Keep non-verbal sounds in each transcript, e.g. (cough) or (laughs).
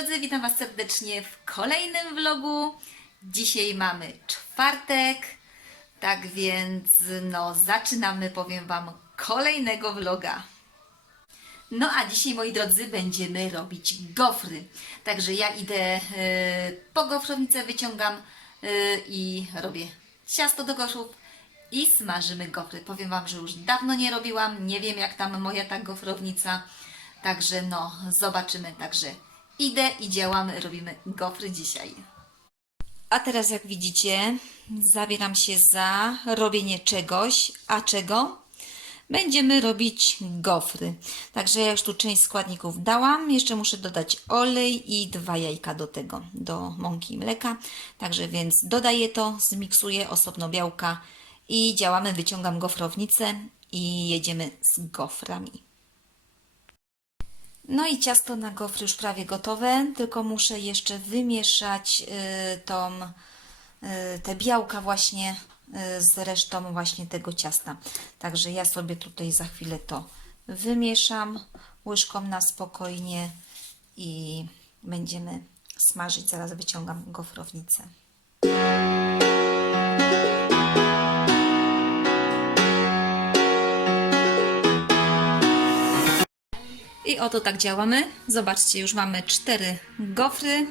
drodzy, witam Was serdecznie w kolejnym vlogu. Dzisiaj mamy czwartek, tak więc no zaczynamy, powiem Wam, kolejnego vloga. No a dzisiaj, moi drodzy, będziemy robić gofry. Także ja idę e, po gofrownicę, wyciągam e, i robię ciasto do gofrów i smażymy gofry. Powiem Wam, że już dawno nie robiłam, nie wiem jak tam moja ta gofrownica. Także no, zobaczymy. Także idę i działamy, robimy gofry dzisiaj. A teraz jak widzicie, zabieram się za robienie czegoś, a czego? Będziemy robić gofry. Także ja już tu część składników dałam. Jeszcze muszę dodać olej i dwa jajka do tego, do mąki i mleka. Także więc dodaję to, zmiksuję osobno białka i działamy. Wyciągam gofrownicę i jedziemy z goframi. No i ciasto na gofry już prawie gotowe, tylko muszę jeszcze wymieszać y, tą, y, te białka właśnie y, z resztą właśnie tego ciasta. Także ja sobie tutaj za chwilę to wymieszam łyżką na spokojnie i będziemy smażyć. Zaraz wyciągam gofrownicę. Oto tak działamy. Zobaczcie, już mamy cztery gofry.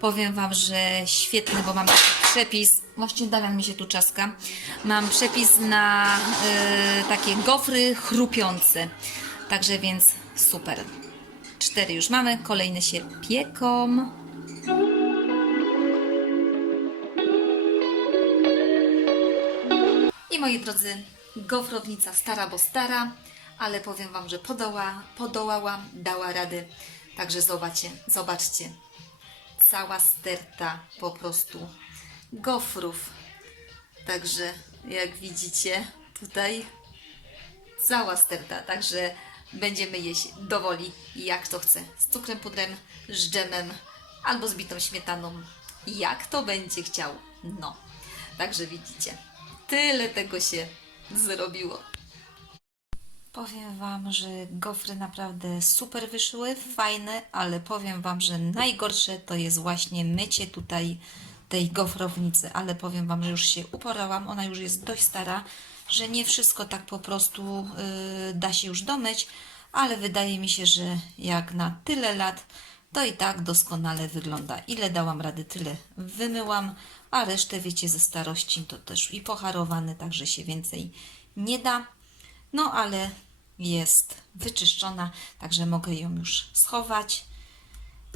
Powiem Wam, że świetny, bo mam przepis. Właśnie Damian mi się tu czaska. Mam przepis na y, takie gofry chrupiące. Także więc super. Cztery już mamy, kolejne się pieką. I moi drodzy, gofrownica stara, bo stara, ale powiem Wam, że podoła, podołała, dała rady. Także zobaczcie, zobaczcie, cała sterta po prostu gofrów. Także jak widzicie tutaj cała sterta, także będziemy jeść dowoli jak to chce. Z cukrem pudrem, z dżemem albo z bitą śmietaną, jak to będzie chciał. No, także widzicie, tyle tego się zrobiło. Powiem Wam, że gofry naprawdę super wyszły, fajne, ale powiem Wam, że najgorsze to jest właśnie mycie tutaj tej gofrownicy, ale powiem Wam, że już się uporałam, ona już jest dość stara, że nie wszystko tak po prostu yy, da się już domyć, ale wydaje mi się, że jak na tyle lat, to i tak doskonale wygląda. Ile dałam rady, tyle wymyłam, a resztę wiecie ze starości to też i pocharowane, także się więcej nie da. No ale jest wyczyszczona, także mogę ją już schować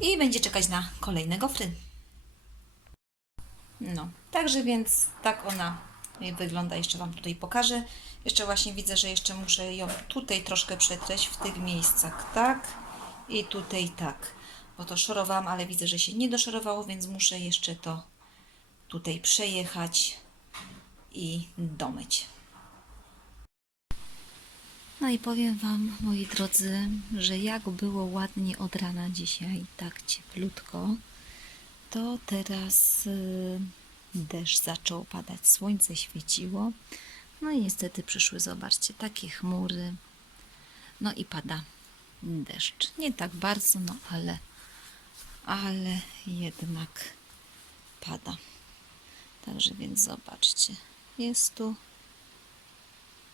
i będzie czekać na kolejne gofry. No, także więc tak ona wygląda. Jeszcze Wam tutaj pokażę. Jeszcze właśnie widzę, że jeszcze muszę ją tutaj troszkę przetreć w tych miejscach, tak? I tutaj tak. Bo to szorowałam, ale widzę, że się nie doszorowało, więc muszę jeszcze to tutaj przejechać i domyć. No i powiem Wam, moi drodzy, że jak było ładnie od rana dzisiaj, tak cieplutko, to teraz y, deszcz zaczął padać, słońce świeciło. No i niestety przyszły, zobaczcie, takie chmury. No i pada deszcz. Nie tak bardzo, no ale, ale jednak pada. Także więc zobaczcie, jest tu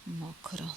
mokro.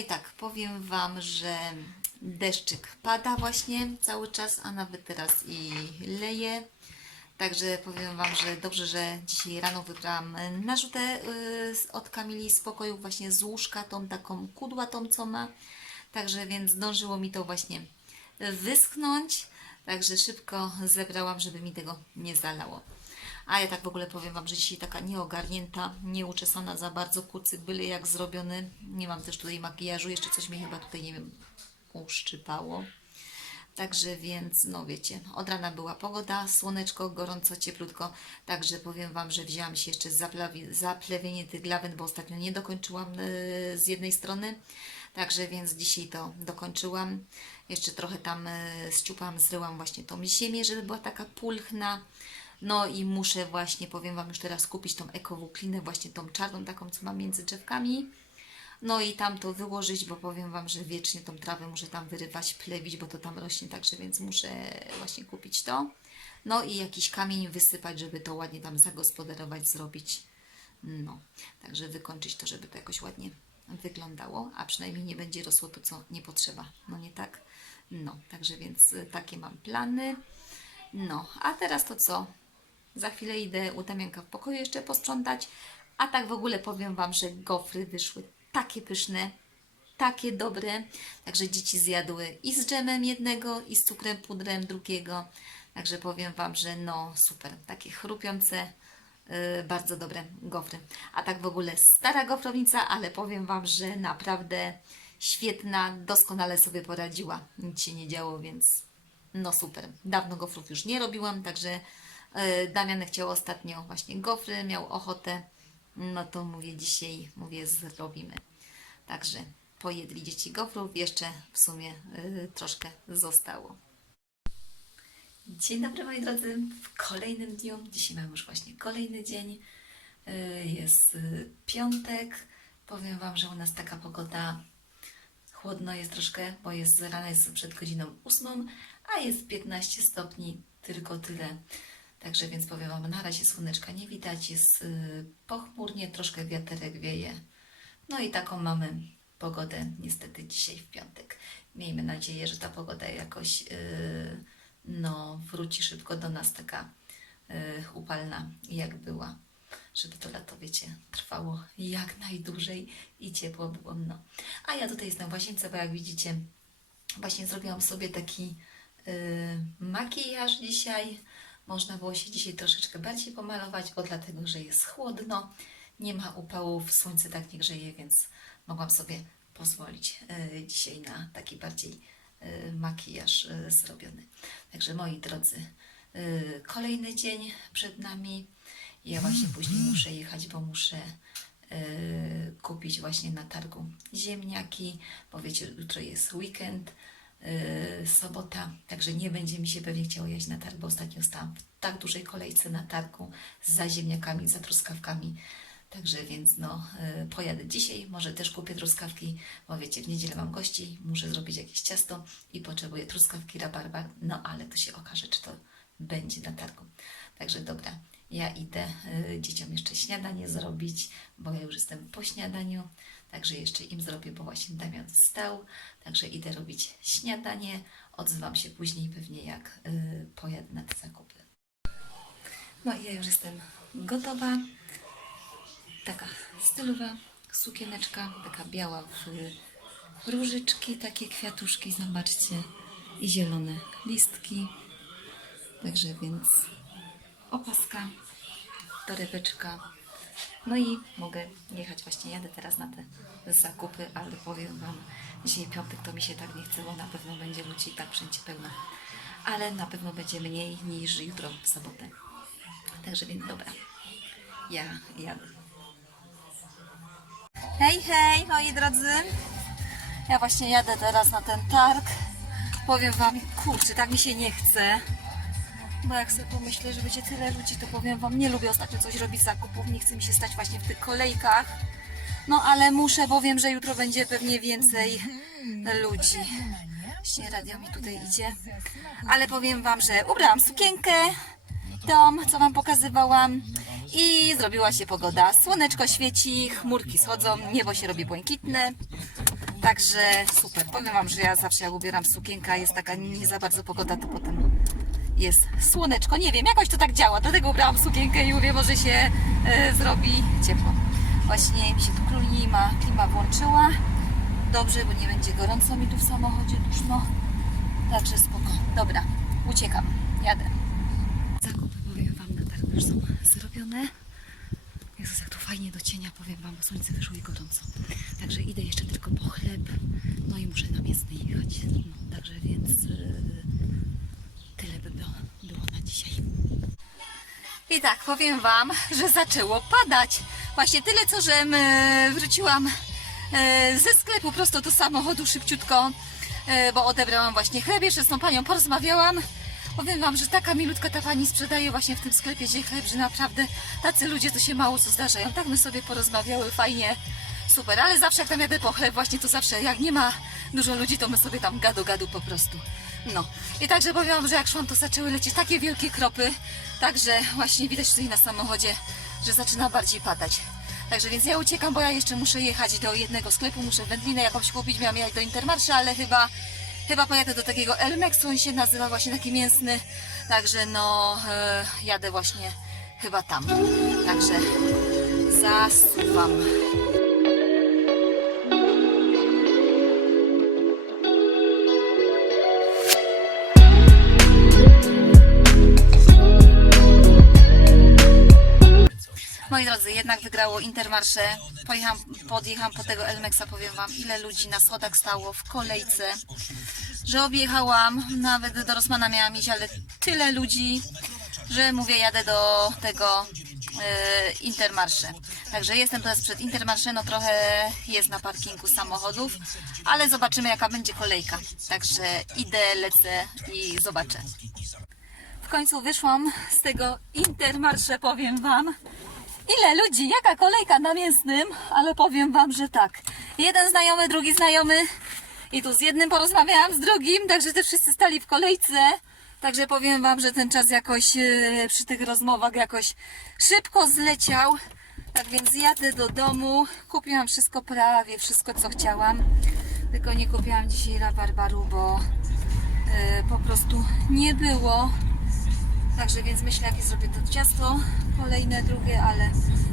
I tak, powiem Wam, że deszczyk pada właśnie cały czas, a nawet teraz i leje. Także powiem Wam, że dobrze, że dzisiaj rano wybrałam narzutę y, od Kamili z pokoju, właśnie z łóżka, tą taką kudłatą, co ma. Także więc zdążyło mi to właśnie wyschnąć. Także szybko zebrałam, żeby mi tego nie zalało. A ja tak w ogóle powiem Wam, że dzisiaj taka nieogarnięta, nieuczesana za bardzo, kucyk byle jak zrobiony. Nie mam też tutaj makijażu, jeszcze coś mnie chyba tutaj, nie wiem, uszczypało. Także więc, no wiecie, od rana była pogoda, słoneczko, gorąco, cieplutko. Także powiem Wam, że wzięłam się jeszcze za plewienie tych lawend, bo ostatnio nie dokończyłam yy, z jednej strony. Także więc dzisiaj to dokończyłam. Jeszcze trochę tam yy, zryłam właśnie tą ziemię, żeby była taka pulchna. No i muszę właśnie, powiem Wam już teraz kupić tą ekowłóklinę, właśnie tą czarną taką, co mam między drzewkami. No i tam to wyłożyć, bo powiem Wam, że wiecznie tą trawę muszę tam wyrywać, plewić, bo to tam rośnie, także więc muszę właśnie kupić to. No i jakiś kamień wysypać, żeby to ładnie tam zagospodarować, zrobić. No, także wykończyć to, żeby to jakoś ładnie wyglądało, a przynajmniej nie będzie rosło to, co nie potrzeba. No nie tak? No, także więc y, takie mam plany. No, a teraz to co? Za chwilę idę u Damianka w pokoju jeszcze posprzątać. A tak w ogóle powiem Wam, że gofry wyszły takie pyszne, takie dobre. Także dzieci zjadły i z dżemem jednego, i z cukrem pudrem drugiego. Także powiem Wam, że no super, takie chrupiące, yy, bardzo dobre gofry. A tak w ogóle stara gofrownica, ale powiem Wam, że naprawdę świetna, doskonale sobie poradziła. Nic się nie działo, więc no super. Dawno gofrów już nie robiłam, także Damian chciał ostatnio właśnie gofry, miał ochotę. No to mówię dzisiaj, mówię zrobimy. Także pojedli dzieci gofrów, jeszcze w sumie e, troszkę zostało. Dzień dobry moi drodzy, w kolejnym dniu. Dzisiaj mamy już właśnie kolejny dzień. E, Jest e, piątek. Powiem Wam, że u nas taka pogoda Chłodno jest troszkę, bo jest rana jest przed godziną 8, a jest 15 stopni, tylko tyle. Także więc powiem Wam, na razie słoneczka nie widać, jest y, pochmurnie, troszkę wiaterek wieje. No i taką mamy pogodę niestety dzisiaj w piątek. Miejmy nadzieję, że ta pogoda jakoś y, no, wróci szybko do nas taka y, upalna, jak była. Żeby to lato, wiecie, trwało jak najdłużej i ciepło było. No. A ja tutaj jestem w łazience, bo jak widzicie, właśnie zrobiłam sobie taki makijaż dzisiaj. Można było się dzisiaj troszeczkę bardziej pomalować, bo dlatego, że jest chłodno, nie ma upałów, słońce tak nie grzeje, więc mogłam sobie pozwolić y, dzisiaj na taki bardziej y, makijaż y, zrobiony. Także moi drodzy, kolejny dzień przed nami. Ja właśnie później muszę jechać, bo muszę kupić właśnie na targu ziemniaki, bo wiecie, jutro jest weekend, sobota, także nie będzie mi się pewnie chciało jechać na targ, bo ostatnio stałam w tak dużej kolejce na targu za ziemniakami, za truskawkami. Także więc no, y, pojadę dzisiaj, może też kupię truskawki, bo wiecie, w niedzielę mam gości, muszę zrobić jakieś ciasto i potrzebuję truskawki, rabarbar, no ale to się okaże, czy to będzie na targu. Także dobra, ja idę y, dzieciom jeszcze śniadanie zrobić, bo ja już jestem po śniadaniu, także jeszcze im zrobię, bo właśnie Damian wstał, także idę robić śniadanie, odzywam się później pewnie jak y, pojadę na te zakupy. No i ja już jestem gotowa. Taka stylowa sukieneczka, taka biała w różyczki, takie kwiatuszki, zobaczcie, i zielone listki. Także więc opaska, torebeczka. No i mogę jechać, właśnie jadę teraz na te zakupy, ale powiem Wam, dzisiaj piątek to mi się tak nie chce, bo na pewno będzie ludzi tak wszędzie pełno. Ale na pewno będzie mniej niż jutro w sobotę. Także więc dobra, ja jadę. Hej, hej, moi drodzy. Ja właśnie jadę teraz na ten targ. Powiem Wam, kurczę, tak mi się nie chce. Bo jak sobie pomyślę, że będzie tyle ludzi, to powiem Wam, nie lubię ostatnio coś robić zakupów, nie chce mi się stać właśnie w tych kolejkach. No ale muszę, bo wiem, że jutro będzie pewnie więcej ludzi. Właśnie radio mi tutaj idzie. Ale powiem Wam, że ubrałam sukienkę, tą, co Wam pokazywałam i zrobiła się pogoda. Słoneczko świeci, chmurki schodzą, niebo się robi błękitne. Także super. Powiem Wam, że ja zawsze jak ubieram sukienka, jest taka nie za bardzo pogoda, to potem jest słoneczko. Nie wiem, jakoś to tak działa. Dlatego ubrałam sukienkę i mówię, może się e, zrobi ciepło. Właśnie mi się tu klima, klima włączyła. Dobrze, bo nie będzie gorąco mi tu w samochodzie duszno. Także spoko. Dobra, uciekam. Jadę. Zakupy, powiem Wam, na targu już są zrobione. Jezus, jak tu fajnie do cienia, powiem Wam, bo słońce wyszło i gorąco. Także idę jeszcze tylko po chleb, no i muszę na mięsny jechać. No, także więc yy, tyle by było, było na dzisiaj. I tak, powiem Wam, że zaczęło padać. Właśnie tyle, co żem e, wróciłam e, ze sklepu prosto do samochodu szybciutko, e, bo odebrałam właśnie chleb, jeszcze z tą panią porozmawiałam. Powiem Wam, że taka milutka ta pani sprzedaje właśnie w tym sklepie, gdzie chleb, że naprawdę tacy ludzie to się mało co zdarzają. Tak my sobie porozmawiały, fajnie, super, ale zawsze jak tam jadę po chleb, właśnie to zawsze jak nie ma dużo ludzi, to my sobie tam gadu gadu po prostu. No i także powiem Wam, że jak szłam, to zaczęły lecieć takie wielkie kropy, także właśnie widać tutaj na samochodzie, że zaczyna bardziej padać. Także więc ja uciekam, bo ja jeszcze muszę jechać do jednego sklepu, muszę wędlinę jakąś kupić, miałam jechać do Intermarsza, ale chyba, chyba pojadę do takiego Elmexu, on się nazywa właśnie taki mięsny, także no e, jadę właśnie chyba tam. Także zasuwam. Moi drodzy, jednak wygrało Intermarsze. Pojechałam, podjechałam po tego Elmexa, powiem Wam, ile ludzi na schodach stało w kolejce, że objechałam, nawet do Rosmana miałam iść, ale tyle ludzi, że mówię, jadę do tego e, Intermarsze. Także jestem teraz przed Intermarsze, no trochę jest na parkingu samochodów, ale zobaczymy jaka będzie kolejka. Także idę, lecę i zobaczę. W końcu wyszłam z tego Intermarsze, powiem Wam. Ile ludzi, jaka kolejka na mięsnym, ale powiem Wam, że tak. Jeden znajomy, drugi znajomy i tu z jednym porozmawiałam, z drugim, także te wszyscy stali w kolejce. Także powiem Wam, że ten czas jakoś e, przy tych rozmowach jakoś szybko zleciał. Tak więc jadę do domu. Kupiłam wszystko prawie, wszystko co chciałam. Tylko nie kupiłam dzisiaj rabarbaru, bo e, po prostu nie było. Także więc myślę, jakie zrobię to ciasto, kolejne, drugie, ale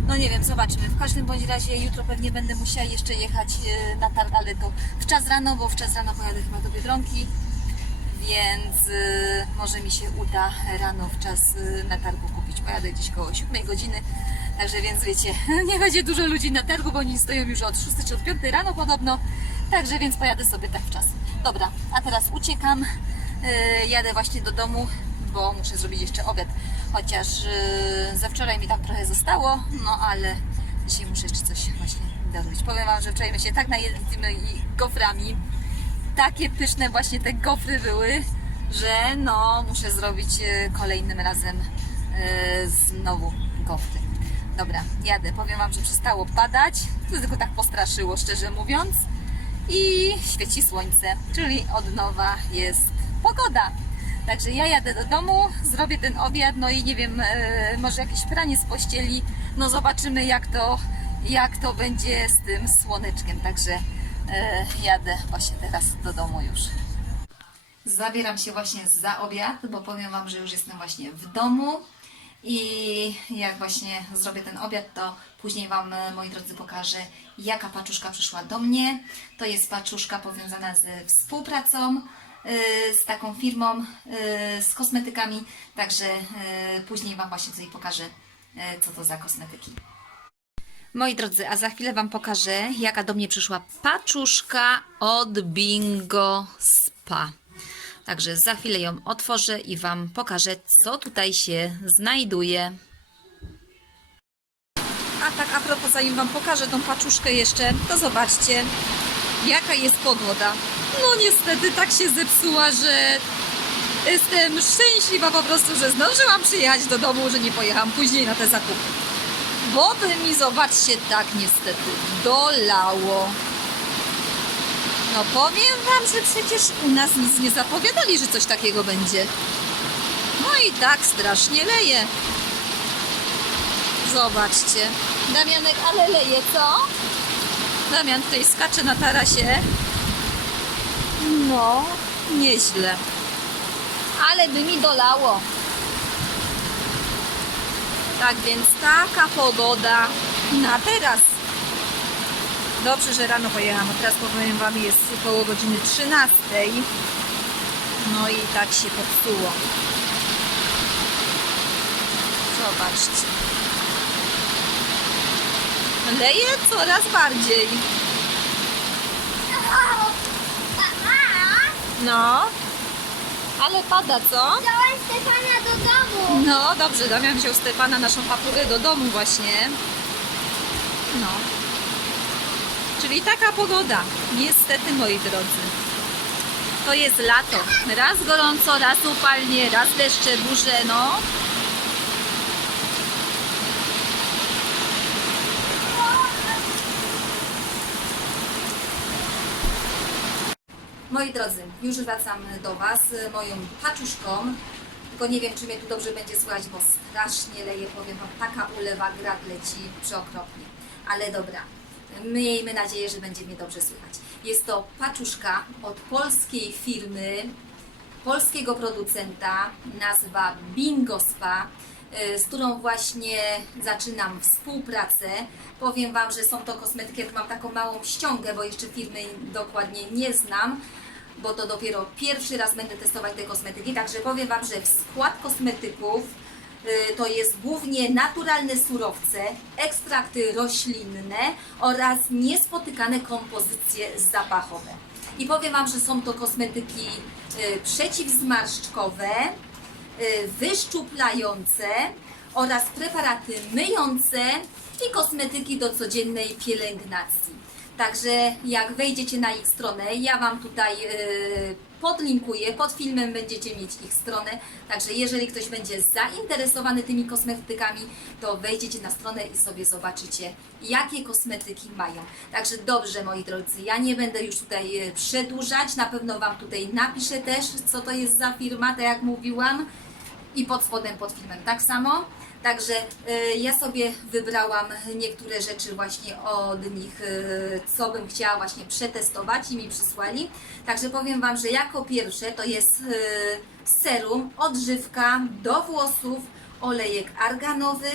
no nie wiem, zobaczymy. W każdym bądź razie jutro pewnie będę musiała jeszcze jechać e, na targ, ale to w czas rano, bo w czas rano pojadę chyba do Biedronki, więc e, może mi się uda rano w czas e, na targu kupić. Pojadę gdzieś koło 7 godziny, także więc wiecie, (laughs) nie będzie dużo ludzi na targu, bo oni stoją już od 6 czy od 5 rano podobno, także więc pojadę sobie tak w czas. Dobra, a teraz uciekam, jadę właśnie do domu, bo muszę zrobić jeszcze obiad. Chociaż yy, ze wczoraj mi tam trochę zostało, no ale dzisiaj muszę jeszcze coś właśnie dorobić. Powiem Wam, że wczoraj my się tak najedliśmy goframi. Takie pyszne właśnie te gofry były, że no muszę zrobić yy, kolejnym razem yy, znowu gofry. Dobra, jadę. Powiem Wam, że przestało padać. To tylko tak postraszyło, szczerze mówiąc. I świeci słońce, czyli od nowa jest pogoda. Także ja jadę do domu, zrobię ten obiad, no i nie wiem, e, może jakieś pranie z pościeli. No zobaczymy jak to, jak to będzie z tym słoneczkiem. Także e, jadę właśnie teraz do domu już. Zabieram się właśnie za obiad, bo powiem Wam, że już jestem właśnie w domu. I jak właśnie zrobię ten obiad, to później Wam, e, moi drodzy, pokażę, jaka paczuszka przyszła do mnie. To jest paczuszka powiązana ze współpracą z taką firmą, y, z kosmetykami. Także y, później Wam właśnie tutaj pokażę, y, co to za kosmetyki. Moi drodzy, a za chwilę Wam pokażę, jaka do mnie przyszła paczuszka od Bingo Spa. Także za chwilę ją otworzę i Wam pokażę, co tutaj się znajduje. A tak, a propos, zanim Wam pokażę tą paczuszkę jeszcze, to zobaczcie, jaka jest pogoda. No niestety tak się zepsuła, że jestem szczęśliwa po prostu, że zdążyłam przyjechać do domu, że nie pojechałam później na te zakupy. Wody mi, zobaczcie, tak niestety dolało. No powiem Wam, że przecież u nas nic nie zapowiadali, że coś takiego będzie. No i tak strasznie leje. Zobaczcie. Damianek, ale leje, co? Damian tutaj skacze na tarasie. No, nieźle. Ale by mi dolało. Tak więc taka pogoda na teraz. Dobrze, że rano pojechałam. Teraz powiem Wam jest około godziny 13. No i tak się popsuło. Zobaczcie. Leje coraz bardziej. No. Ale pada, co? Wziąłem Stefania do domu. No, dobrze, Damian wziął Stefana, naszą papugę, do domu właśnie. No. Czyli taka pogoda. Niestety, moi drodzy. To jest lato. Raz gorąco, raz upalnie, raz deszcze, burze, no. Moi drodzy, już wracam do Was moją paczuszką. Tylko nie wiem, czy mnie tu dobrze będzie słychać, bo strasznie leje, powiem Wam, taka ulewa, grad leci przeokropnie. Ale dobra, miejmy nadzieję, że będzie mnie dobrze słychać. Jest to paczuszka od polskiej firmy, polskiego producenta, nazwa Bingo Spa, y, z którą właśnie zaczynam współpracę. Powiem Wam, że są to kosmetyki, mam taką małą ściągę, bo jeszcze firmy dokładnie nie znam, bo to dopiero pierwszy raz będę testować te kosmetyki, także powiem Wam, że w skład kosmetyków y, to jest głównie naturalne surowce, ekstrakty roślinne oraz niespotykane kompozycje zapachowe. I powiem Wam, że są to kosmetyki y, przeciwzmarszczkowe, y, wyszczuplające oraz preparaty myjące i kosmetyki do codziennej pielęgnacji. Także jak wejdziecie na ich stronę, ja Wam tutaj y, podlinkuję, pod filmem będziecie mieć ich stronę. Także jeżeli ktoś będzie zainteresowany tymi kosmetykami, to wejdziecie na stronę i sobie zobaczycie, jakie kosmetyki mają. Także dobrze, moi drodzy, ja nie będę już tutaj y, przedłużać, na pewno Wam tutaj napiszę też, co to jest za firma, tak jak mówiłam i pod spodem pod filmem tak samo. Także y, ja sobie wybrałam niektóre rzeczy właśnie od nich, y, co bym chciała właśnie przetestować i mi przysłali. Także powiem Wam, że jako pierwsze to jest y, serum, odżywka do włosów, olejek arganowy,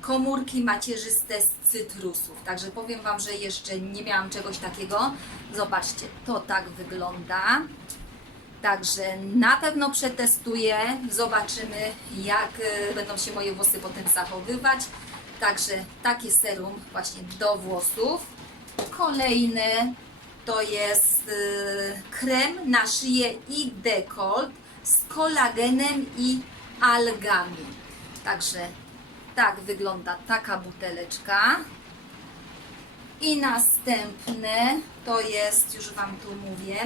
komórki macierzyste z cytrusów. Także powiem Wam, że jeszcze nie miałam czegoś takiego. Zobaczcie, to tak wygląda. Także na pewno przetestuję, zobaczymy jak y, będą się moje włosy potem zachowywać. Także takie serum właśnie do włosów. Kolejne to jest y, krem na szyję i dekolt z kolagenem i algami. Także tak wygląda taka buteleczka. I następne to jest, już Wam tu mówię,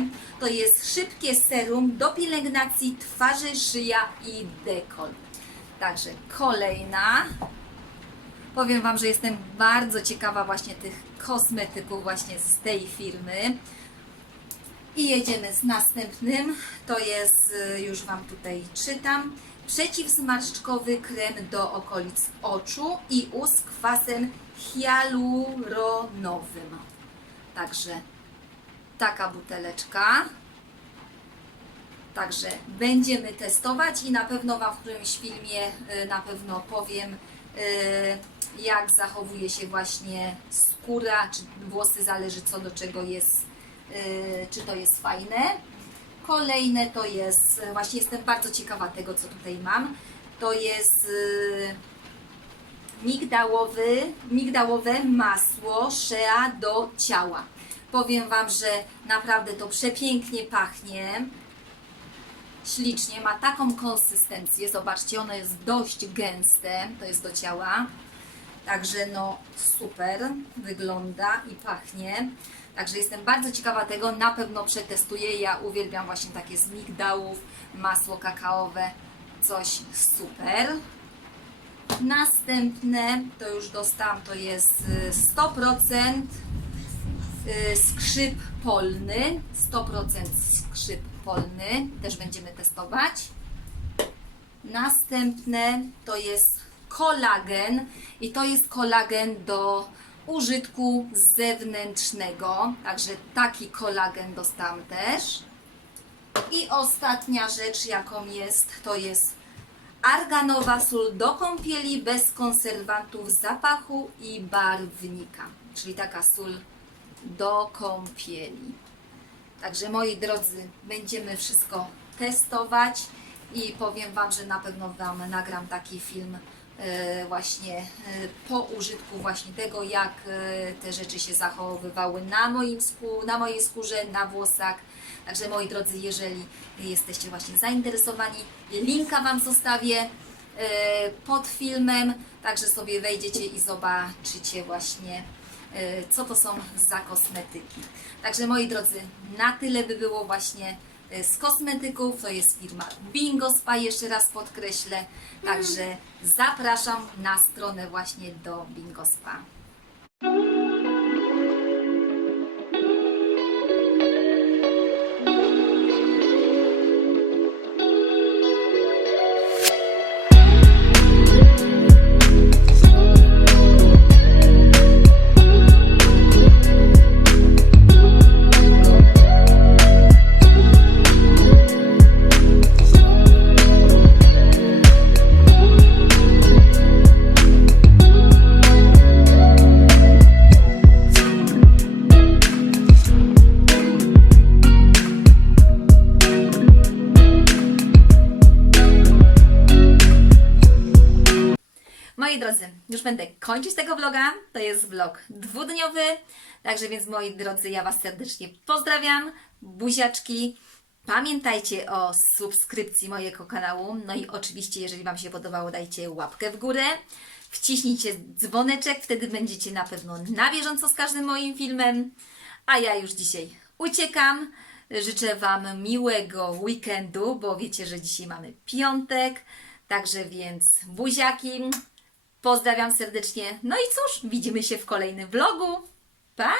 to jest szybkie serum do pielęgnacji twarzy, szyja i dekolt. Także kolejna. Powiem Wam, że jestem bardzo ciekawa właśnie tych kosmetyków właśnie z tej firmy. I jedziemy z następnym. To jest, y, już Wam tutaj czytam, przeciwzmarszczkowy krem do okolic oczu i ust kwasem hialuronowym. Także taka buteleczka. Także będziemy testować i na pewno Wam w którymś filmie y, na pewno powiem, y, jak zachowuje się właśnie skóra, czy włosy, zależy co do czego jest, y, czy to jest fajne. Kolejne to jest, właśnie jestem bardzo ciekawa tego, co tutaj mam. To jest migdałowy, migdałowe masło Shea do ciała. Powiem Wam, że naprawdę to przepięknie pachnie. Ślicznie, ma taką konsystencję. Zobaczcie, ono jest dość gęste. To jest do ciała. Także no super wygląda i pachnie. Także jestem bardzo ciekawa tego, na pewno przetestuję. Ja uwielbiam właśnie takie z migdałów, masło kakaowe, coś super. Następne to już dostałam, to jest y, 100% y, skrzyp polny. 100% skrzyp polny. Też będziemy testować. Następne to jest kolagen i to jest kolagen do użytku zewnętrznego. Także taki kolagen dostałam też. I ostatnia rzecz, jaką jest, to jest arganowa sól do kąpieli bez konserwantów zapachu i barwnika. Czyli taka sól do kąpieli. Także moi drodzy, będziemy wszystko testować i powiem Wam, że na pewno Wam nagram taki film właśnie e, po użytku właśnie tego, jak e, te rzeczy się zachowywały na, moim na mojej skórze, na włosach. Także moi drodzy, jeżeli jesteście właśnie zainteresowani, linka Wam zostawię e, pod filmem, także sobie wejdziecie i zobaczycie właśnie e, co to są za kosmetyki. Także moi drodzy, na tyle by było właśnie e, z kosmetyków. To jest firma Bingo Spa, jeszcze raz podkreślę. Także zapraszam na stronę właśnie do Bingo Spa. Moi drodzy, już będę kończyć tego vloga. To jest vlog dwudniowy. Także więc moi drodzy, ja Was serdecznie pozdrawiam. Buziaczki. Pamiętajcie o subskrypcji mojego kanału. No i oczywiście, jeżeli Wam się podobało, dajcie łapkę w górę. Wciśnijcie dzwoneczek, wtedy będziecie na pewno na bieżąco z każdym moim filmem. A ja już dzisiaj uciekam. Życzę Wam miłego weekendu, bo wiecie, że dzisiaj mamy piątek. Także więc buziaki. Pozdrawiam serdecznie. No i cóż, widzimy się w kolejnym vlogu. Pa!